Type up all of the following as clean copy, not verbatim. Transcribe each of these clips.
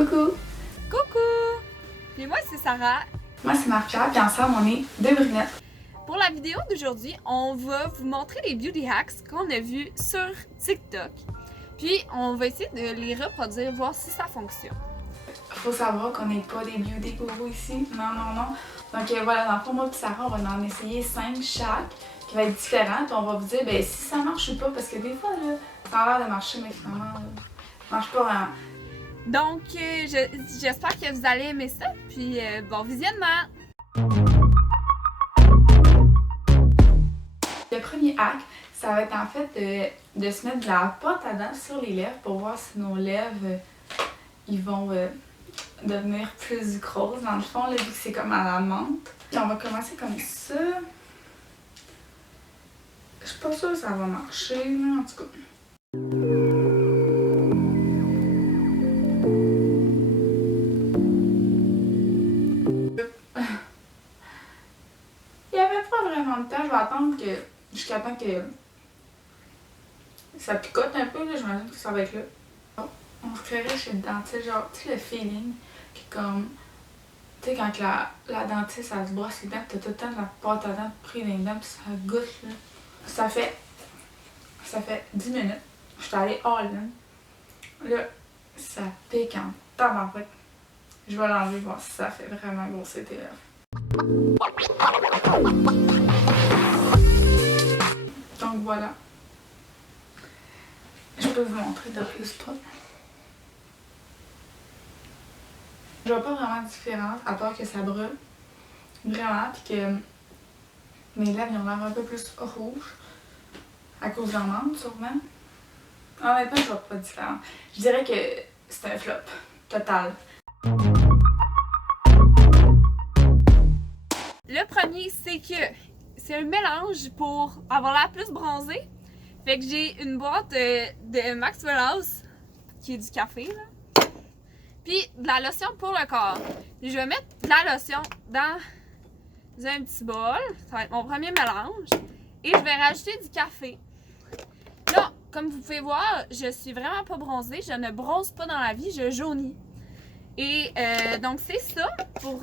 Coucou! Coucou! Puis moi, c'est Sarah. Moi, c'est Marc-Pierre, puis ensemble, on est deux brunettes. Pour la vidéo d'aujourd'hui, on va vous montrer les beauty hacks qu'on a vus sur TikTok. Puis, on va essayer de les reproduire, voir si ça fonctionne. Faut savoir qu'on n'est pas des beauty gourous ici. Non. Donc voilà, dans le fond, moi et Sarah, on va en essayer 5 chaque, qui va être différent. Puis on va vous dire ben, si ça marche ou pas, parce que des fois, là, ça a l'air de marcher, mais finalement, là, ça marche pas vraiment. Donc, j'espère que vous allez aimer ça. Puis, bon visionnement! Le premier hack, ça va être en fait de se mettre de la pâte à dents sur les lèvres pour voir si nos lèvres ils vont devenir plus grosses dans le fond, là, vu que c'est comme à la menthe. Puis on va commencer comme ça. Je suis pas sûre que ça va marcher, mais en tout cas. Il n'y avait pas vraiment de temps, je vais attendre jusqu'à temps que ça picote un peu, là, j'imagine que ça va être là. On se créerait chez le dentiste, genre, tu sais, le feeling qui est comme. Tu sais, quand la dentiste, elle se brosse les dents, t'as tout le temps de la pâte à dents pris dans les dents, pis ça goûte, là. Ça fait 10 minutes. Je suis allée all-in. Là, ça pique en tabarouette. Je vais l'enlever, voir si ça fait vraiment grossir tes lèvres. Donc voilà. Je peux vous montrer de plus pas. Je vois pas vraiment de différence, à part que ça brûle. Vraiment, puis que mes lèvres ont l'air un peu plus rouges. À cause de la menthe, sûrement. Honnêtement, je vois pas de différence. Je dirais que c'est un flop. Total. Le premier, c'est que c'est un mélange pour avoir l'air plus bronzé. Fait que j'ai une boîte de Maxwell House, qui est du café, là. Puis de la lotion pour le corps. Puis je vais mettre de la lotion dans un petit bol. Ça va être mon premier mélange. Et je vais rajouter du café. Là, comme vous pouvez voir, je suis vraiment pas bronzée. Je ne bronze pas dans la vie, je jaunis. Et donc c'est ça pour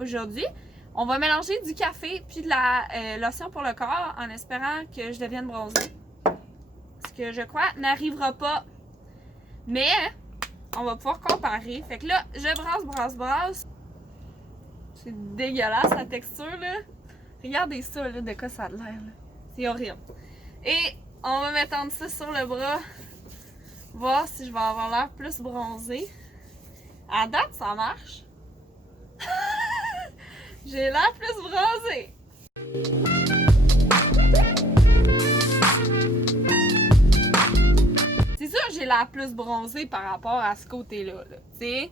aujourd'hui. On va mélanger du café puis de la lotion pour le corps en espérant que je devienne bronzée. Ce que je crois n'arrivera pas. Mais on va pouvoir comparer. Fait que là, je brasse. C'est dégueulasse la texture, là. Regardez ça, là, de quoi ça a l'air, là. C'est horrible. Et on va m'étendre ça sur le bras. Voir si je vais avoir l'air plus bronzée. À date, ça marche. J'ai l'air plus bronzée. C'est sûr que j'ai l'air plus bronzée par rapport à ce côté-là. Là, c'est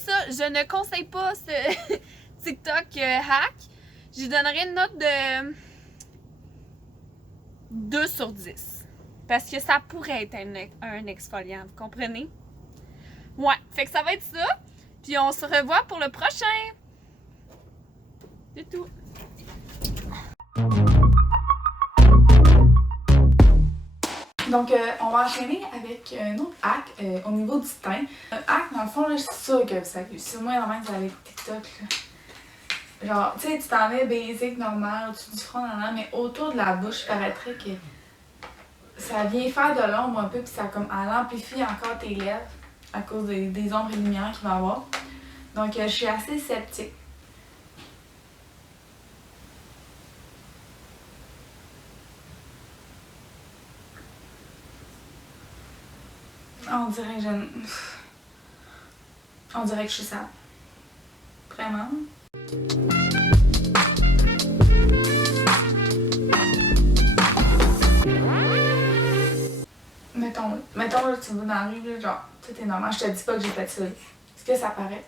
ça, je ne conseille pas ce TikTok hack. J'y donnerais une note de 2 sur 10. Parce que ça pourrait être un exfoliant, vous comprenez? Ouais, fait que ça va être ça. Puis on se revoit pour le prochain. C'est tout. Donc, on va enchaîner avec un autre hack au niveau du teint. Un hack, dans le fond, là, je suis sûre que vous savez. Si moi, normalement, vous avez TikTok, là. Genre, tu sais, tu t'en mets basic, normal, au-dessus du front, mais autour de la bouche, il paraîtrait que ça vient faire de l'ombre un peu, puis ça comme, elle amplifie encore tes lèvres à cause des ombres et lumières qu'il va y avoir. Donc, je suis assez sceptique. On dirait que On dirait que je suis sale. Vraiment. Mettons là, tu vas dans la rue, là, genre, tout est normal, je te dis pas que j'ai fait ça. Est-ce que ça paraît?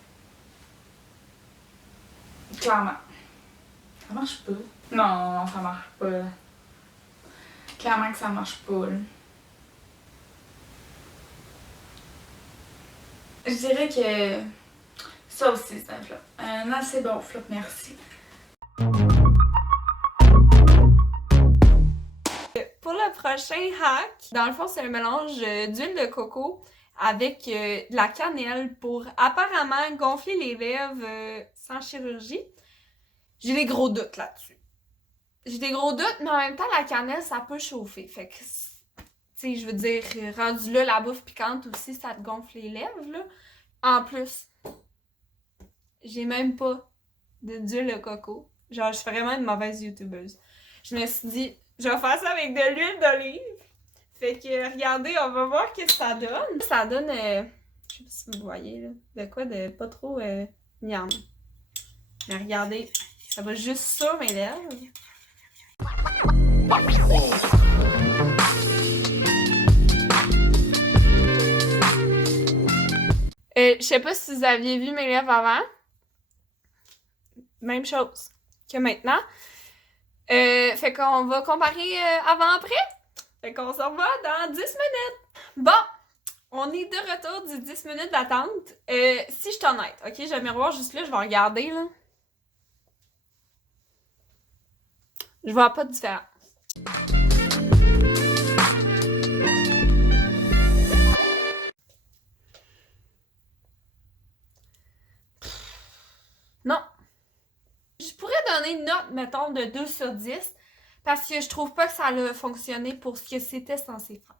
Clairement. Ça marche pas. Non, ça marche pas. Là. Clairement que ça marche pas. Là. Je dirais que ça aussi c'est un flop. Un assez bon flop, merci. Pour le prochain hack, dans le fond, c'est un mélange d'huile de coco avec de la cannelle pour apparemment gonfler les lèvres sans chirurgie. J'ai des gros doutes là-dessus. J'ai des gros doutes, mais en même temps, la cannelle, ça peut chauffer. Fait que, tu sais, je veux dire, rendu là, la bouffe piquante aussi, ça te gonfle les lèvres, là. En plus, j'ai même pas d'huile de coco. Genre, je suis vraiment une mauvaise youtubeuse. Je me suis dit, je vais faire ça avec de l'huile d'olive. Fait que, regardez, on va voir ce que ça donne. Ça donne, je sais pas si vous voyez, là, de quoi de pas trop miam. Mais regardez, ça va juste sur mes lèvres. Je sais pas si vous aviez vu mes lèvres avant. Même chose que maintenant. Fait qu'on va comparer avant-après. Fait qu'on se revoit dans 10 minutes. Bon, on est de retour du 10 minutes d'attente. Si je suis honnête, ok, je vais me revoir juste là, je vais regarder là. Je vois pas de différence. Non. Je pourrais donner une note, mettons, de 2 sur 10 parce que je trouve pas que ça a fonctionné pour ce que c'était censé faire.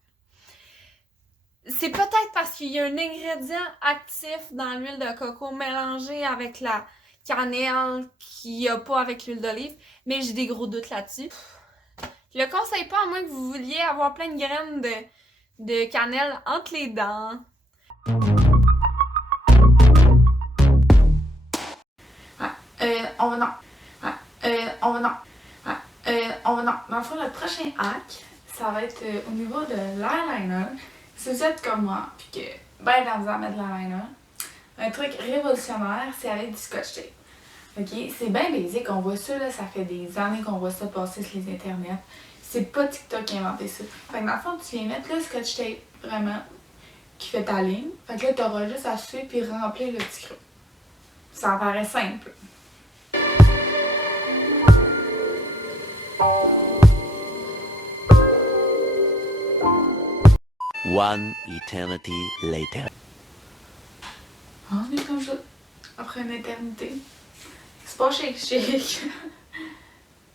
C'est peut-être parce qu'il y a un ingrédient actif dans l'huile de coco mélangé avec la cannelle qu'il n'y a pas avec l'huile d'olive, mais j'ai des gros doutes là-dessus. Je le conseille pas à moins que vous vouliez avoir plein de graines de cannelle entre les dents. Dans le fond, le prochain hack, ça va être au niveau de l'eyeliner. Si vous êtes comme moi, puis que ben dans à mettre de l'eyeliner, un truc révolutionnaire, c'est avec du scotch tape. Ok, c'est bien basique, on voit ça, là, ça fait des années qu'on voit ça passer sur les internets. C'est pas TikTok qui a inventé ça. Fait que dans le fond, tu viens mettre le scotch tape, vraiment, qui fait ta ligne. Fait que là, t'auras juste à suivre puis remplir le petit creux. Ça paraît simple. One eternity later. On est comme ça, après une éternité. C'est pas shake.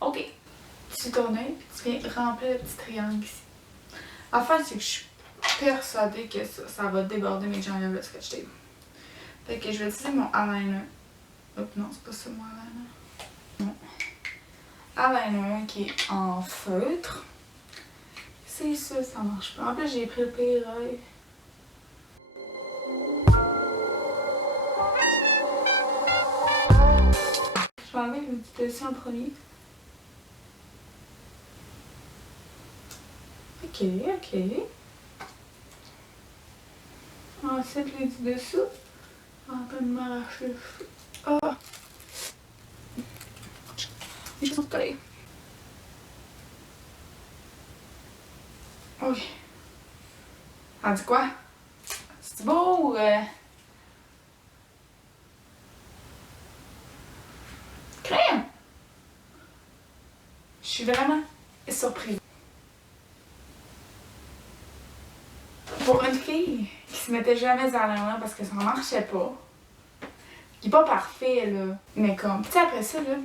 Ok. Tu tournes puis tu viens remplir le petit triangle ici. Enfin, c'est que je suis persuadée que ça va déborder mes j'enlève le scotch tape. Fait que je vais utiliser mon eyeliner. Hop, non, c'est pas ça mon eyeliner. Non. Eyeliner qui est en feutre. C'est ça, ça marche pas. En plus, j'ai pris le pire œil. Je vais enlever le petit dessus en premier. Ok. Ensuite, les du dessous. En train de m'arracher le cheveu. Ah! Les choses sont collées. Ok. Ah, dit quoi? C'est beau ou crème? Je suis vraiment surprise. Pour une fille qui se mettait jamais à l'heure parce que ça marchait pas, qui est pas parfait là, mais comme, tu sais, après ça là,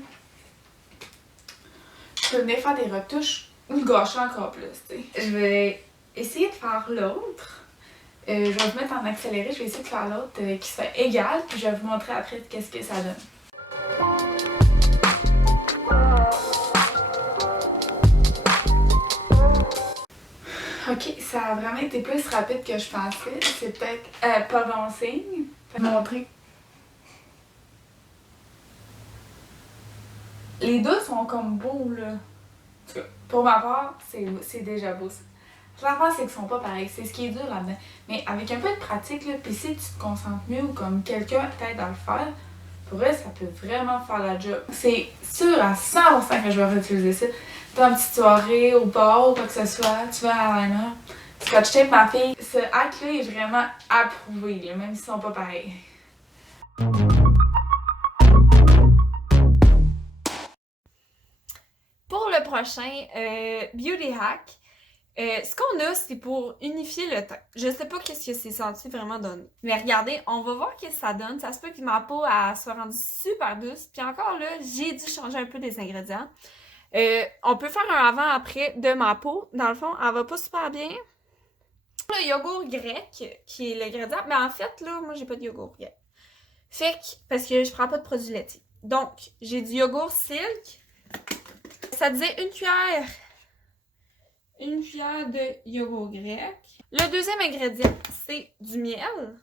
je peux venir faire des retouches ou le gâcher encore plus, tu sais. Je vais essayer de faire l'autre. Je vais vous mettre en accéléré, je vais essayer de faire l'autre qui se fait égal, puis je vais vous montrer après qu'est-ce que ça donne. Ok, ça a vraiment été plus rapide que je pensais. C'est peut-être pas bon signe. Je vais montrer. Les deux sont comme beaux, là. En tout cas, pour ma part, c'est déjà beau. L'affaire, c'est qu'ils sont pas pareils. C'est ce qui est dur là-dedans. Mais avec un peu de pratique, là, puis si tu te concentres mieux ou comme quelqu'un t'aide à le faire, pour vrai, ça peut vraiment faire la job. C'est sûr à 100% que je vais réutiliser ça. Dans une petite soirée, au bar ou quoi que ce soit, tu vas à l'eyeliner. Scotch tape, ma fille, ce hack-là est vraiment approuvé, là, même s'ils sont pas pareils. Pour le prochain beauty hack, Ce qu'on a, c'est pour unifier le teint. Je sais pas qu'est-ce que c'est censé vraiment donner. Mais regardez, on va voir qu'est-ce que ça donne. Ça se peut que ma peau elle soit rendue super douce. Puis encore là, j'ai dû changer un peu des ingrédients. On peut faire un avant-après de ma peau. Dans le fond, elle va pas super bien. Le yogourt grec, qui est l'ingrédient. Mais en fait, là, moi, j'ai pas de yogourt grec. Fait que, parce que je prends pas de produits laitiers. Donc, j'ai du yogourt silk. Ça disait une cuillère de yogourt grec. Le deuxième ingrédient, c'est du miel.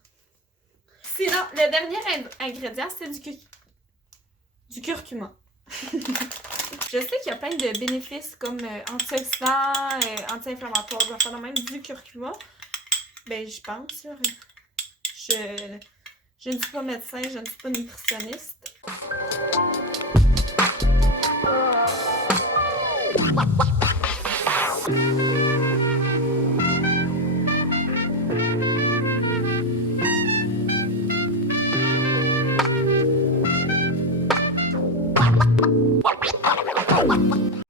Sinon, le dernier ingrédient, c'est du curcuma. Je sais qu'il y a plein de bénéfices comme antioxydants, anti-inflammatoires, enfin même du curcuma. Ben, je pense, là. Je ne suis pas médecin, je ne suis pas nutritionniste.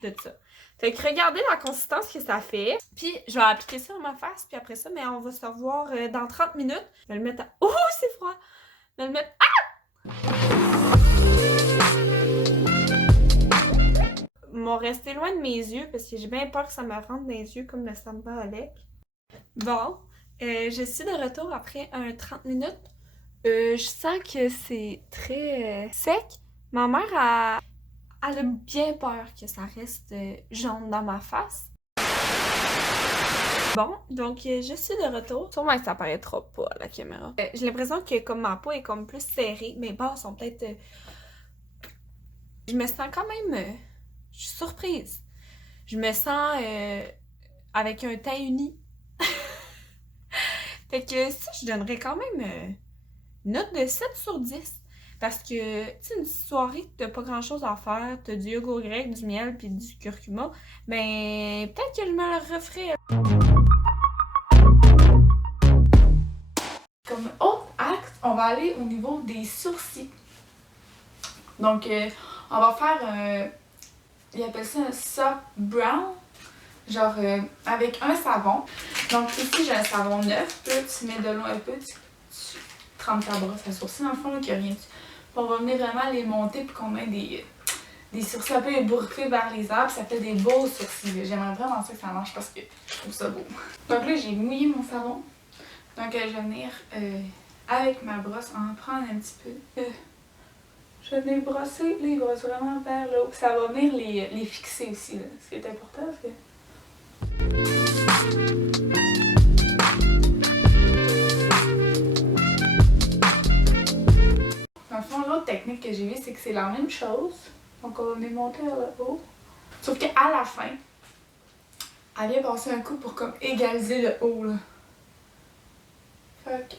De ça. Fait que regardez la consistance que ça fait. Puis je vais appliquer ça sur ma face. Puis après ça, mais on va se revoir dans 30 minutes. Je vais le mettre à... Oh, c'est froid! Je vais le mettre... Ah! M'ont resté loin de mes yeux parce que j'ai bien peur que ça me rentre dans les yeux comme le samba Alec. Bon, je suis de retour après 30 minutes. Je sens que c'est très sec. Ma mère elle a bien peur que ça reste jaune dans ma face. Bon, donc je suis de retour. Sûrement que ça paraîtra pas à la caméra. J'ai l'impression que comme ma peau est comme plus serrée, mes bords sont peut-être... Je me sens quand même... je suis surprise. Je me sens avec un teint uni. Fait que ça, je donnerais quand même une note de 7 sur 10. Parce que, tu sais, une soirée, t'as pas grand-chose à faire, t'as du yogourt grec, du miel puis du curcuma, ben peut-être que je me le referais. Comme autre acte, on va aller au niveau des sourcils. Donc, on va faire, ils appellent ça un soft brown, genre avec un savon. Donc ici, j'ai un savon neuf, là, tu mets de l'eau un peu, tu trempes ta brosse à sourcils, dans le fond, là, qu'il n'y a rien dessus. On va venir vraiment les monter pour qu'on ait des sourcils un peu ébouriffés vers les arbres. Ça fait des beaux sourcils. J'aimerais vraiment ça que ça marche parce que je trouve ça beau. Donc là, j'ai mouillé mon savon. Donc je vais venir avec ma brosse en prendre un petit peu. Je vais venir brosser les brosses vraiment vers le haut. Ça va venir les fixer aussi. Là. Ce qui est important parce que... Dans le fond, l'autre technique que j'ai vue, c'est que c'est la même chose. Donc, on va venir monter vers le haut. Sauf qu'à la fin, elle vient passer un coup pour comme égaliser le haut, là. Fait que...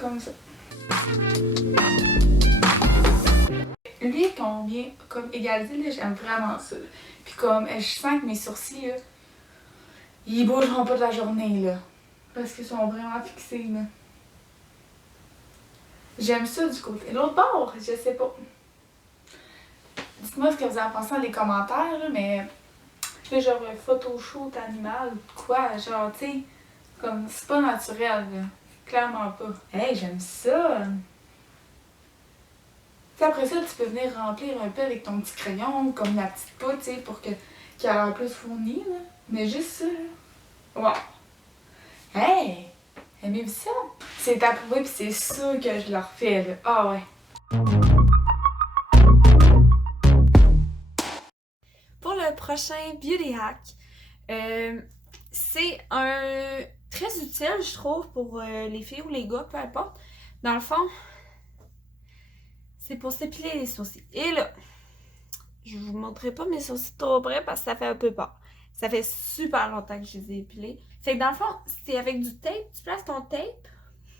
comme ça. Lui, quand on vient comme égaliser, là, j'aime vraiment ça. Puis comme, je sens que mes sourcils, là, ils bougeront pas de la journée, là. Parce qu'ils sont vraiment fixés, là. J'aime ça du côté. L'autre bord, je sais pas. Dites-moi ce que vous en pensez dans les commentaires, là, mais je fais genre un photoshoot animal ou quoi, genre, tu sais, comme, c'est pas naturel, là. Clairement pas. Hey, j'aime ça! T'sais, après ça, tu peux venir remplir un peu avec ton petit crayon, comme la petite poudre, tu sais, pour qu'il ait l'air plus fourni, là. Mais juste ça, là. Wow! Hey! Aimez-vous ça? C'est approuvé pis c'est sûr que je le refais, là. Ah ouais! Pour le prochain beauty hack, c'est un très utile, je trouve, pour les filles ou les gars, peu importe. Dans le fond, c'est pour s'épiler les sourcils. Et là, je vous montrerai pas mes sourcils trop près parce que ça fait un peu peur. Ça fait super longtemps que je les ai épilés. Fait que dans le fond, c'est avec du tape. Tu places ton tape,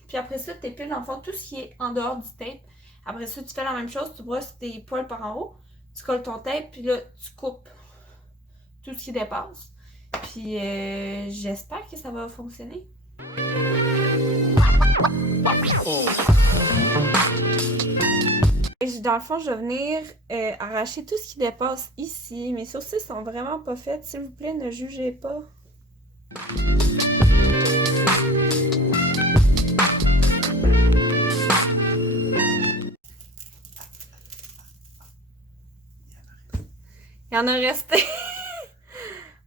puis après ça, tu épiles dans le fond tout ce qui est en dehors du tape. Après ça, tu fais la même chose. Tu brosses tes poils par en haut. Tu colles ton tape, puis là, tu coupes tout ce qui dépasse. Puis j'espère que ça va fonctionner. Je dans le fond, je vais venir arracher tout ce qui dépasse ici. Mes sourcils sont vraiment pas faits. S'il vous plaît, ne jugez pas. Il y en a resté.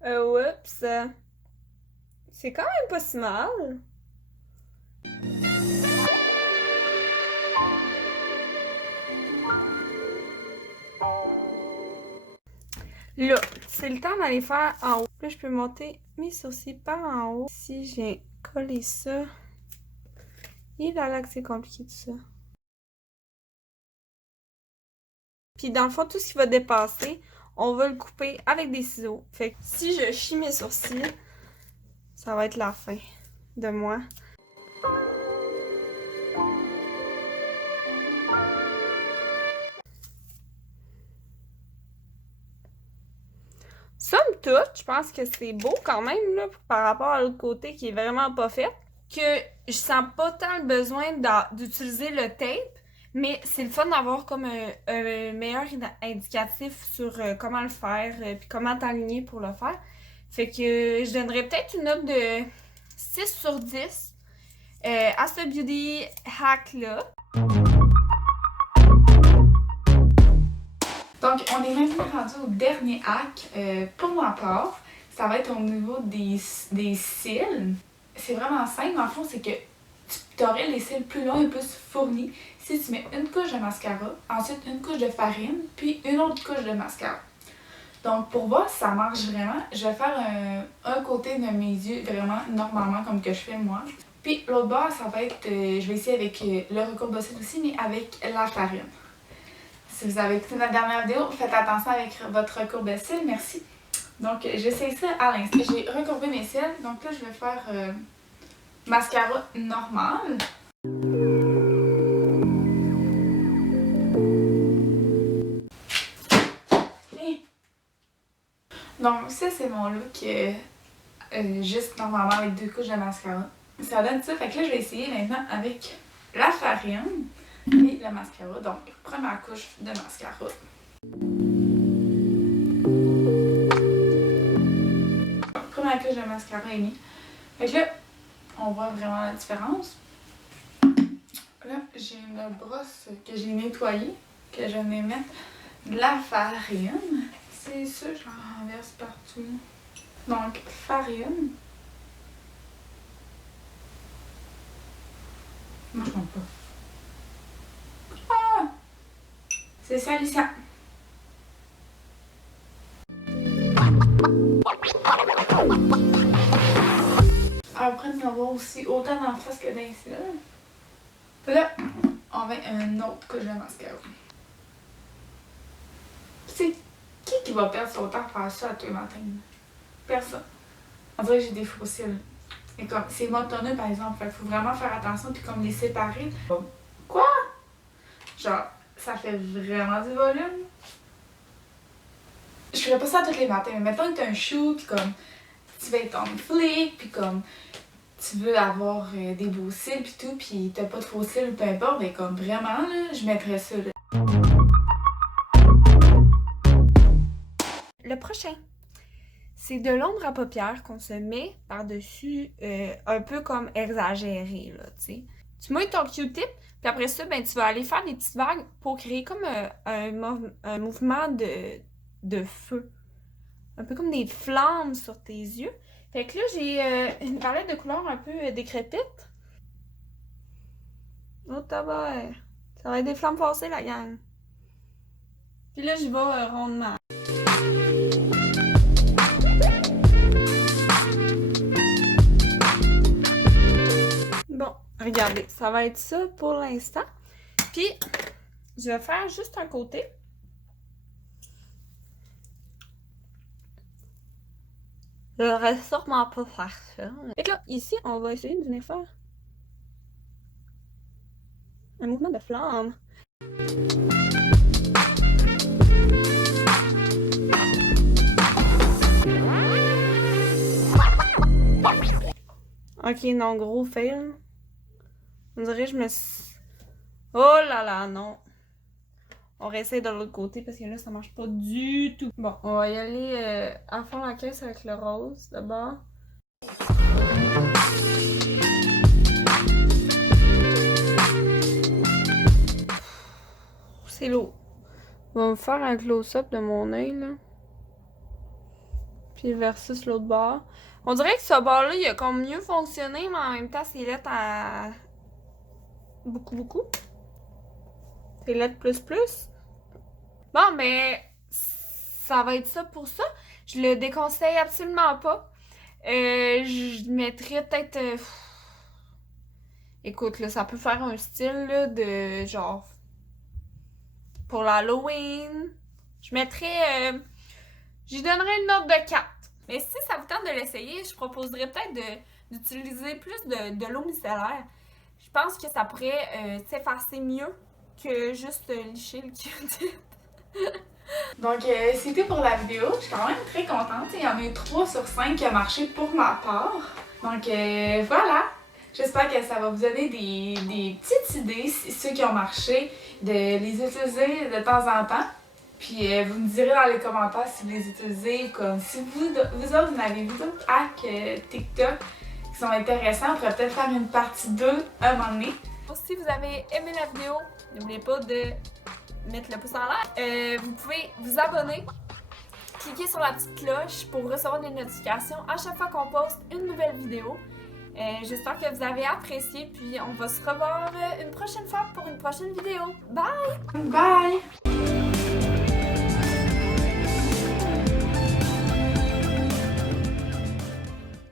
Oups. C'est quand même pas si mal. Là, c'est le temps d'aller faire en haut. Là, je peux monter mes sourcils par en haut. Si je viens coller ça. Et là que c'est compliqué tout ça. Puis dans le fond, tout ce qui va dépasser, on va le couper avec des ciseaux. Fait que si je chie mes sourcils, ça va être la fin de moi. Somme toute, je pense que c'est beau quand même là, par rapport à l'autre côté qui est vraiment pas fait. Que je sens pas tant le besoin d'utiliser le tape, mais c'est le fun d'avoir comme un meilleur indicatif sur comment le faire puis comment t'aligner pour le faire. Fait que je donnerais peut-être une note de 6 sur 10 à ce beauty hack là. Donc, on est maintenant rendu au dernier hack. Pour ma part, ça va être au niveau des cils. C'est vraiment simple. En fond, c'est que tu aurais les cils plus longs et plus fournis si tu mets une couche de mascara, ensuite une couche de farine, puis une autre couche de mascara. Donc, pour voir si ça marche vraiment, je vais faire un côté de mes yeux vraiment normalement comme que je fais moi. Puis l'autre bord, ça va être, je vais essayer avec le recours de cils aussi, mais avec la farine. Si vous avez écouté notre dernière vidéo, faites attention avec votre recours de cils, merci. Donc, j'essaie ça à l'instant. J'ai recourbé mes cils, donc là, je vais faire mascara normal. Donc, ça, c'est mon look juste normalement avec 2 couches de mascara. Ça donne ça. Fait que là, je vais essayer maintenant avec la farine et le mascara. Donc, première couche de mascara. Première couche de mascara est mise. Fait que là, on voit vraiment la différence. Là, j'ai une brosse que j'ai nettoyée, que je vais mettre de la farine. C'est ça, je la renverse partout. Donc, farine. Non, je ne pas. Ah! C'est salissant. Après, on va voir aussi autant dans le face que dans les cils. Là, on va une autre couche de mascara. C'est qui va perdre son temps à faire ça à tous les matins? Personne. On dirait que j'ai des faux cils. Et comme, c'est motonneux par exemple, fait qu'il faut vraiment faire attention puis comme les séparer. Quoi? Genre, ça fait vraiment du volume. Je ferais pas ça tous les matins, mais mettons que t'as un shoot puis comme, tu veux être en flic puis comme, tu veux avoir des beaux cils puis tout puis t'as pas de faux cils ou peu importe, mais comme vraiment là, je mettrais ça là. Le prochain, c'est de l'ombre à paupières qu'on se met par-dessus, un peu comme exagéré, là, tu sais. Tu mets ton Q-tip, puis après ça, ben, tu vas aller faire des petites vagues pour créer comme un mouvement de feu. Un peu comme des flammes sur tes yeux. Fait que là, j'ai une palette de couleurs un peu décrépite. Oh, tabac! Ça va être des flammes passées, la gang. Puis là, j'y vais rondement. Bon, regardez, ça va être ça pour l'instant. Puis, je vais faire juste un côté. Je n'aurais sûrement pas faire ça. Et là, ici, on va essayer de venir faire un mouvement de flamme. Ok, non, gros fail. On dirait que je me suis... Oh là là, non. On réessaye de l'autre côté parce que là, ça marche pas du tout. Bon, on va y aller à fond la caisse avec le rose d'abord. C'est lourd. On va me faire un close-up de mon œil, là. Puis versus l'autre bord. On dirait que ce bord-là, il a comme mieux fonctionné, mais en même temps, c'est lettre à... beaucoup. C'est lettre plus. Bon, ben, ça va être ça pour ça. Je le déconseille absolument pas. Je mettrais peut-être... Écoute, là, ça peut faire un style, là, de genre... Pour l'Halloween. Je mettrais... J'y donnerais une note de 4. Mais si ça vous tente de l'essayer, je proposerais peut-être d'utiliser plus de l'eau micellaire. Je pense que ça pourrait s'effacer mieux que juste licher le Q-tip. Donc, c'était pour la vidéo. Je suis quand même très contente. Il y en a eu 3 sur 5 qui a marché pour ma part. Donc, voilà. J'espère que ça va vous donner des petites idées, ceux qui ont marché, de les utiliser de temps en temps. Puis, vous me direz dans les commentaires si vous les utilisez, comme si vous autres, vous avez vu d'autres hacks TikTok qui sont intéressants. On pourrait peut-être faire une partie 2 un moment donné. Si vous avez aimé la vidéo, n'oubliez pas de mettre le pouce en l'air. Vous pouvez vous abonner, cliquer sur la petite cloche pour recevoir des notifications à chaque fois qu'on poste une nouvelle vidéo. J'espère que vous avez apprécié, puis on va se revoir une prochaine fois pour une prochaine vidéo. Bye! Bye!